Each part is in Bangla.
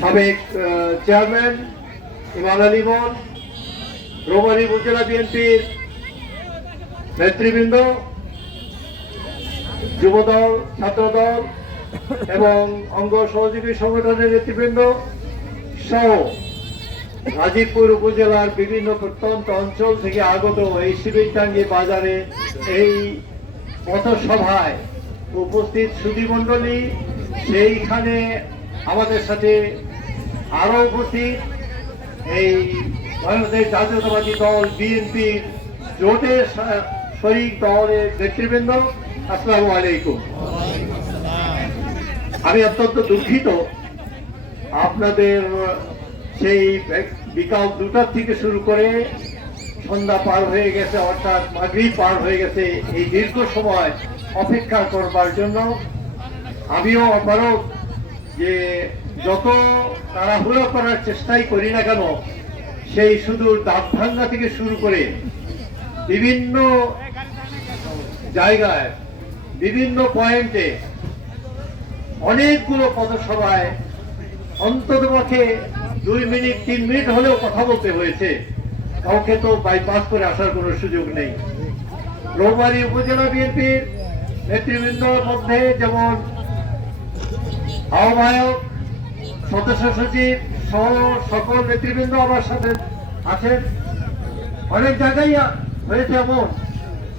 সাবেক চেয়ারম্যান ইমাম আলী মন, রৌমারী উপজেলা বিএনপির নেতৃবৃন্দ, যুবদল, ছাত্রদল এবং অঙ্গ সহযোগী সংগঠনের নেতৃবৃন্দ সহ গাজীপুর উপজেলার বিভিন্ন প্রত্যন্ত অঞ্চল থেকে আগত এই শিবিরটাঙ্গি বাজারে এই পথসভায় উপস্থিত সুধীমণ্ডলী, সেইখানে আমাদের সাথে আরো উপস্থিত এই বাংলাদেশ জাতীয়তাবাদী দল বিএনপির জোটের শরিক দলের নেতৃবৃন্দ, আসসালামু আলাইকুম। আমি অত্যন্ত দুঃখিত, আপনাদের সেই বিকাল 2টা থেকে শুরু করে সন্ধ্যা পার হয়ে গেছে, অর্থাৎ মাগরিব পার হয়ে গেছে, এই দীর্ঘ সময় অপেক্ষা করবার জন্য আমিও অপারগ যে যত তাড়াহুড়ো করার চেষ্টাই করি না কেন, সেই শুধু দাঁতভাঙ্গা থেকে শুরু করে বিভিন্ন জায়গায় বিভিন্ন পয়েন্টে অনেকগুলো পথসভায় অন্ততপক্ষে 2 মিনিট 3 মিনিট হলেও কথা বলতে হয়েছে। কাউকে তো বাইপাস করে আসার কোনো সুযোগ নেই। রৌমারী উপজেলা বিএনপির নেতৃবৃন্দর মধ্যে যেমন আহ্বায়ক, সদস্য সচিব সহ সকল নেতৃবৃন্দ আমার সাথে আছেন। অনেক জায়গায় হয়েছে এমন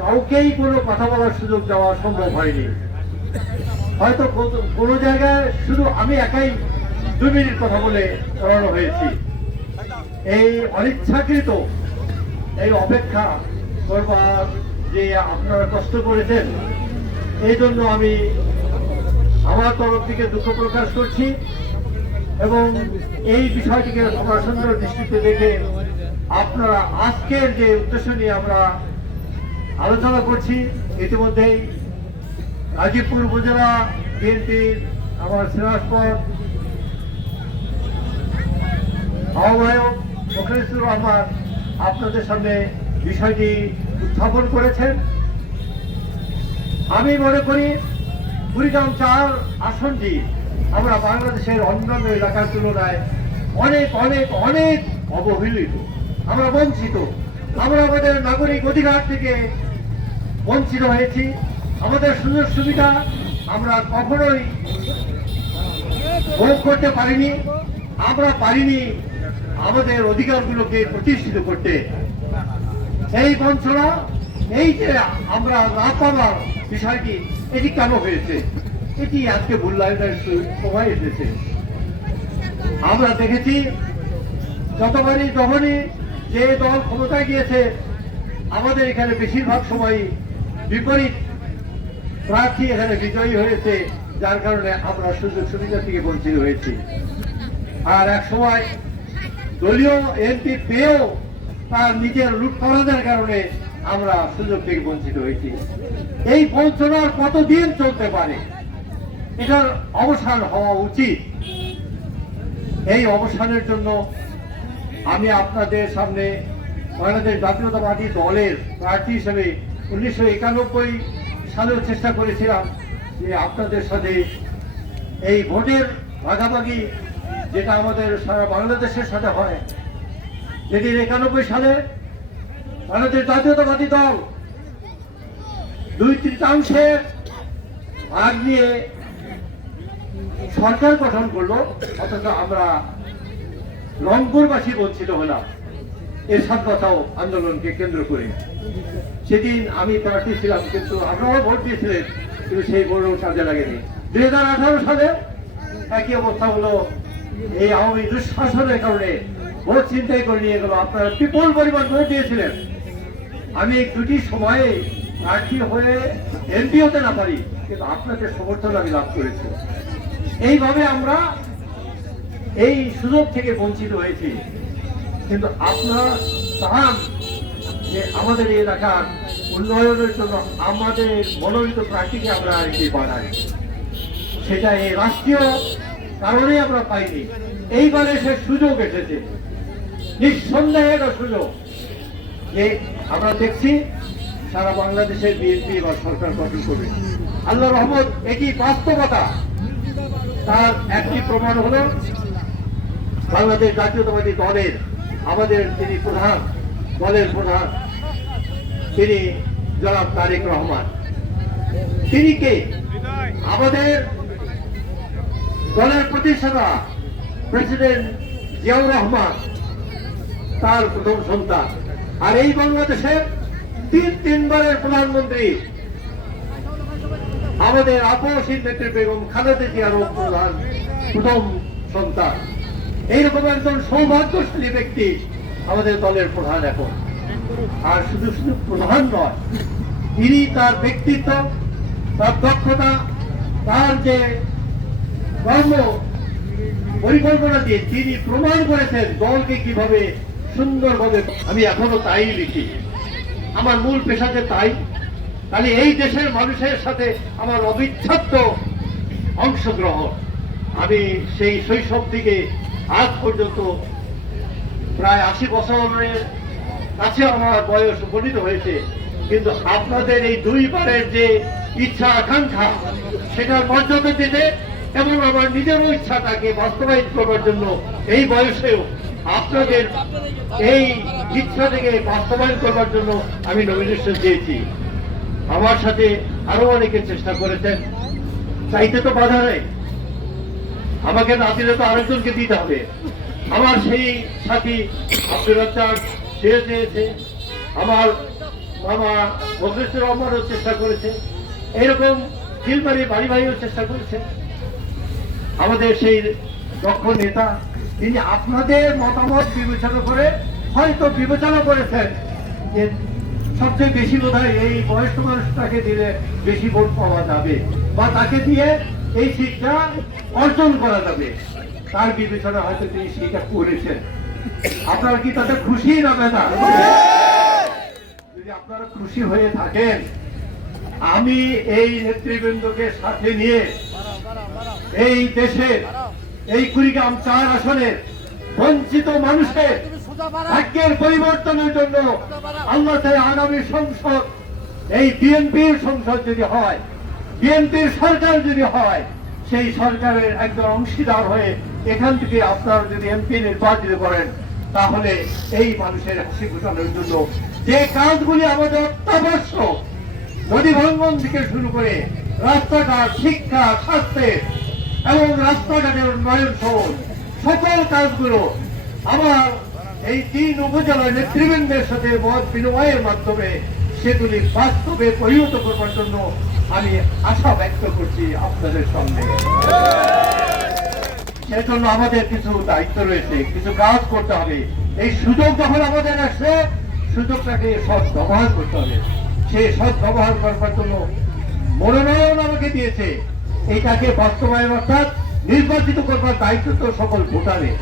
কাউকেই কোনো কথা বলার সুযোগ দেওয়া সম্ভব হয়নি। হয়তো কোনো জায়গায় শুধু আমি একাই 2 মিনিট কথা বলে করানো হয়েছি। এই অনিচ্ছাকৃত এই অপেক্ষা করবার যে আপনারা কষ্ট করেছেন, এই জন্য আমি আমার তরফ থেকে দুঃখ প্রকাশ করছি এবং এই বিষয়টিকে সবার সুন্দর দৃষ্টিতে দেখে আপনারা আজকের যে উদ্দেশ্য নিয়ে আমরা আলোচনা করছি, ইতিমধ্যেই গাজীপুর উপজেলা বিএনপির আমার সিরাজপদ আহ্বায়ক মোখলেসুর রহমান আপনাদের সামনে বিষয়টি উত্থাপন করেছেন। আমি মনে করি কুড়িগ্রাম 4 আসনটি আমরা বাংলাদেশের অন্যান্য এলাকার তুলনায় অনেক অনেক অনেক অবহেলিত, আমরা বঞ্চিত। আমরা আমাদের নাগরিক অধিকার থেকে বঞ্চিত হয়েছি। আমাদের সুযোগ সুবিধা আমরা কখনোই ভোগ করতে পারিনি। আমরা পারিনি আমাদের অধিকারগুলোকে প্রতিষ্ঠিত করতে। এই বঞ্চনা, এই যে আমরা না পাওয়ার বিষয়টি, এটি কেন হয়েছে, এটি আজকে মূল্যায়নের সময় এসেছে। আমরা দেখেছি যতবারই যখনই যে দল ক্ষমতায় গিয়েছে, আমাদের এখানে বেশিরভাগ সময় বিপরীত প্রার্থী এখানে বিজয়ী হয়েছে, যার কারণে আমরা সুযোগ সুবিধা থেকে বঞ্চিত হয়েছি। আর এক সময় দলীয় এমপি পেয়েও তার নিজের লুটপাটের কারণে আমরা সুযোগ থেকে বঞ্চিত হয়েছি। এই বঞ্চনার কতদিন চলতে পারে? এটার অবসান হওয়া উচিত। এই অবসানের জন্য আমি আপনাদের সামনে বাংলাদেশ জাতীয়তাবাদী দলের প্রার্থী হিসেবে 1991 সালেও চেষ্টা করেছিলাম যে আপনাদের সাথে এই ভোটের ভাগাভাগি যেটা আমাদের সারা বাংলাদেশের সাথে হয়, যেদিন 91 সালে বাংলাদেশ জাতীয়তাবাদী দল 2/3 ভাগ নিয়ে সরকার গঠন করলো, অথচ আমরা রংপুরবাসী বঞ্চিত হলাম এরশাদ বাঁচাও আন্দোলনকে কেন্দ্র করে। সেদিন আমি প্রার্থী ছিলাম, কিন্তু আপনারাও ভোট দিয়েছিলেন, কিন্তু সেই ভোটও কাজে লাগেনি। 2018 সালে একই অবস্থা হলো। এই আওয়ামী দুঃশাসনের কারণে ভোট চিন্তাই করে নিয়ে গেল। আপনারা বিপুল পরিমাণ ভোট দিয়েছিলেন। আমি দুটি সময়ে প্রার্থী হয়ে এমপি হতে না পারি, কিন্তু আপনাদের সমর্থন আমি লাভ করেছি। এইভাবে আমরা এই সুযোগ থেকে বঞ্চিত হয়েছি। কিন্তু আপনারা চান যে আমাদের এই এলাকার উন্নয়নের জন্য আমাদের মনোনীত প্রার্থীকে আমরা আর কি বানাই, সেটা এই রাষ্ট্রীয় কারণে আমরা পাইনি। এইবারে সে সুযোগ এসেছে, নিঃসন্দেহের সুযোগ, যে আমরা দেখছি সারা বাংলাদেশের বিএনপি এবার সরকার গঠন করবে। আল্লাহর রহমত, এটি বাস্তবতা। তার একটি প্রমাণ হলো বাংলাদেশ জাতীয়তাবাদী দলের আমাদের যিনি প্রধান, দলের প্রধান, তিনি জনাব তারেক রহমান। তিনি কে? আমাদের দলের প্রতিষ্ঠাতা প্রেসিডেন্ট জিয়াউর রহমান, তার প্রথম সন্তান। আর এই বাংলাদেশের তিনবারের প্রধানমন্ত্রী আমাদের আপসী নেত্রী বেগম খালেদা জিয়ার প্রথম সন্তান। এইরকম একজন সৌভাগ্যশালী ব্যক্তি আমাদের দলের প্রধান এখন। আর শুধু শুধু প্রধান নয়, তিনি তার ব্যক্তিত্ব, তার দক্ষতা, তার যে কর্ম পরিকল্পনা দিয়ে তিনি প্রমাণ করেছেন দলকে কিভাবে সুন্দরভাবে। আমি এখনো তাই লিখি, আমার মূল পেশাতে তাই। তাহলে এই দেশের মানুষের সাথে আমার অবিচ্ছেদ্য অংশগ্রহণ। আমি সেই শৈশব থেকে আজ পর্যন্ত প্রায় 80 বছরের কাছে আমার বয়স উপনীত হয়েছে, কিন্তু আপনাদের এই দুইবারের যে ইচ্ছা আকাঙ্ক্ষা সেটার মর্যাদা দিতে এবং আমার নিজেরও ইচ্ছাটাকে বাস্তবায়িত করবার জন্য এই বয়সেও আপনাদের এই ইচ্ছা থেকে বাস্তবায়ন করবার জন্য আমি নমিনেশন দিয়েছি। আমার সাথে আরো অনেকে চেষ্টা করেছেন, চাইতে তো বাধা নেই, আমাকে না দিলে তো আরেকজনকে দিতে হবে। আমার সেই সাথী আব্দুল রাজ্জাক সে চেয়েছে, আমার মামা মজলিসুর রহমানও চেষ্টা করেছে, এইরকম খিলবাড়ি বাড়ি ভাইও চেষ্টা করেছে। আমাদের সেই দক্ষ নেতা, তিনি আপনাদের মতামত বিবেচনা করে হয়তো বিবেচনা করেছেন যে সবচেয়ে বেশি বোধহয় এই বয়স্ক মানুষটাকে দিলে বেশি ভোট পাওয়া যাবে বা তাকে দিয়ে এই সিটটা অর্জন করা যাবে। তার বিবেচনা হয়তো তিনি সেটা করেছেন। আপনারা কি তাতে খুশি না বেদা? যদি আপনারা খুশি হয়ে থাকেন, আমি এই নেতৃবৃন্দকে সাথে নিয়ে এই দেশের এই কুড়িগ্রাম 4 আসনের বঞ্চিত মানুষের ভাগ্যের পরিবর্তনের জন্য আল্লাহ চাই আগামী সংসদ এই বিএনপির সংসদ যদি হয়, বিএনপির সরকার যদি হয়, সেই সরকারের একজন অংশীদার হয়ে এখান থেকে আপনারা যদি এমপি নির্বাচিত করেন, তাহলে এই মানুষের হাসি ফোটানোর জন্য যে কাজগুলি আমাদের অত্যাবশ্যক, নদী ভাঙ্গন থেকে শুরু করে রাস্তাঘাট, শিক্ষা, স্বাস্থ্যের এবং রাস্তাঘাটের উন্নয়ন সহ সকল কাজগুলো আমার এই 3 উপজেলার নেতৃবৃন্দের সাথে মত বিনিময়ের মাধ্যমে সেগুলি বাস্তবে পরিণত করবার জন্য আমি আশা ব্যক্ত করছি আপনাদের সঙ্গে। সেজন্য আমাদের কিছু দায়িত্ব রয়েছে, কিছু কাজ করতে হবে। এই সুযোগ যখন আমাদের আসছে, সুযোগটাকে সৎ ব্যবহার করতে হবে। সেই সৎ ব্যবহার করবার জন্য মনোনয়ন আমাকে দিয়েছে, এইটাকে বাস্তবায়ন অর্থাৎ নির্বাচিত করবার দায়িত্ব তো সকল ভোটারের।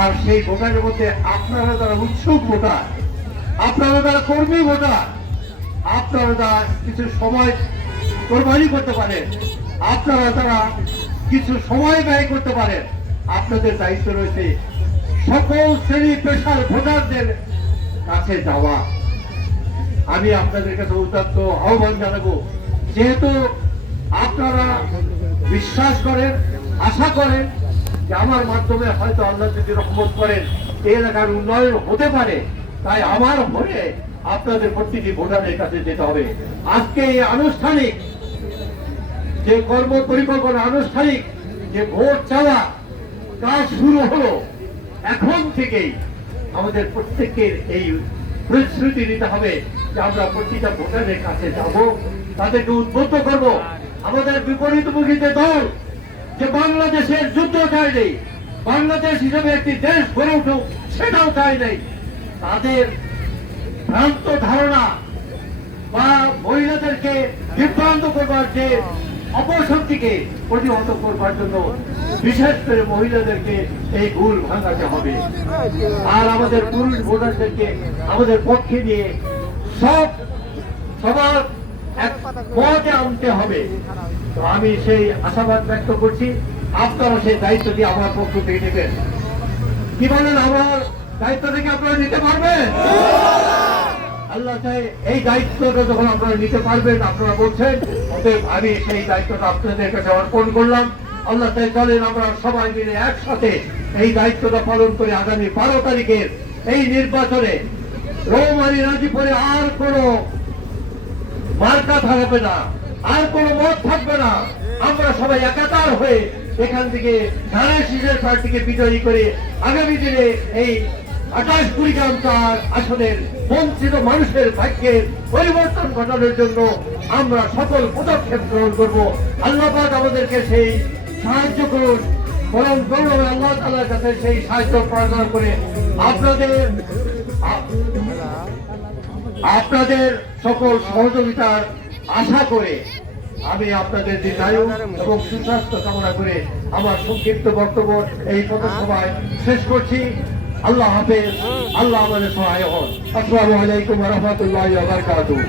আর সেই ভোটারের মধ্যে আপনারা যারা উৎসুক ভোটার, আপনারা যারা কর্মী ভোটার, আপনারা যারা কিছু সময় কোরবানি করতে পারেন, আপনারা যারা কিছু সময় ব্যয় করতে পারেন, আপনাদের দায়িত্ব রয়েছে সকল শ্রেণী পেশার ভোটারদের কাছে যাওয়া। আমি আপনাদের কাছে উদাত্ত আহ্বান জানাবো, যেহেতু আপনারা বিশ্বাস করেন, আশা করেন যে আমার মাধ্যমে হয়তো আল্লাহ যদি রহমত করেন এই এলাকার উন্নয়ন হতে পারে, তাই আমার ভোটে আপনাদের প্রতিটি ভোটারের কাছে যেতে হবে। আজকে এই আনুষ্ঠানিক যে কর্ম পরিকল্পনা, আনুষ্ঠানিক যে ভোট চাওয়া কাজ শুরু হলো, এখন থেকেই আমাদের প্রত্যেকের এই প্রতিশ্রুতি নিতে হবে যে আমরা প্রতিটা ভোটারের কাছে যাব, তাদেরকে উদ্বুদ্ধ করব। আমাদের বিপরীতমুখী যে দল, যে বাংলাদেশের যুদ্ধ চাই নেই, বাংলাদেশ হিসেবে একটি দেশ গড়ে উঠুক সেটাও চাই নেই, তাদের ভ্রান্ত ধারণা বা মহিলাদেরকে বিভ্রান্ত করবার যে অপশক্তিকে প্রতিহত করবার জন্য বিশেষ করে মহিলাদেরকে এই ভুল ভাঙাতে হবে। আর আমাদের পুরুষ ভোটারদেরকে আমাদের পক্ষে নিয়ে সবার এক পথে আনতে হবে। তো আমি সেই আশাবাদ ব্যক্ত করছি, আপনারা সেই দায়িত্বটি আমার পক্ষ থেকে নেবেন। কি বলেন, আমার দায়িত্ব থেকে আপনারা নিতে পারবেন? আল্লাহ চাই এই দায়িত্বটা যখন আপনারা নিতে পারবেন, আপনারা বলছেন, অতএব আমি সেই দায়িত্বটা আপনাদের কাছে অর্পণ করলাম। আল্লাহ তাই চলেন আমরা সবাই মিলে একসাথে এই দায়িত্বটা পালন করে আগামী 12 তারিখের এই নির্বাচনে রৌমারী রাজীপুরে আর কোনো মার্কা থাকবে না, আর কোনো মত থাকবে না। আমরা সবাই একাকার হয়ে এখান থেকে ধানের শীষের প্রার্থীকে বিজয়ী করে আগামী দিনে এই 28 কুড়িগ্রাম 4 আসনের বঞ্চিত মানুষের ভাগ্যের পরিবর্তন ঘটানোর জন্য আমরা সকল পদক্ষেপ গ্রহণ করব। আল্লাহ পাক আমাদেরকে সেই সাহায্য করুন, বরং গৌরব আল্লাহ তাআলার কাছে সেই সাহায্য প্রার্থনা করে আপনাদের সকল সহযোগিতার আশা করে আমি আপনাদের দীর্ঘায়ু এবং সুস্বাস্থ্য কামনা করে আমার সংক্ষিপ্ত বক্তব্য এই পথসভায় শেষ করছি। আল্লাহ হাফেজ, আল্লাহ আমাদের সহায় হন। আসসালামু আলাইকুম ওয়া রাহমাতুল্লাহি ওয়া বারাকাতুহু।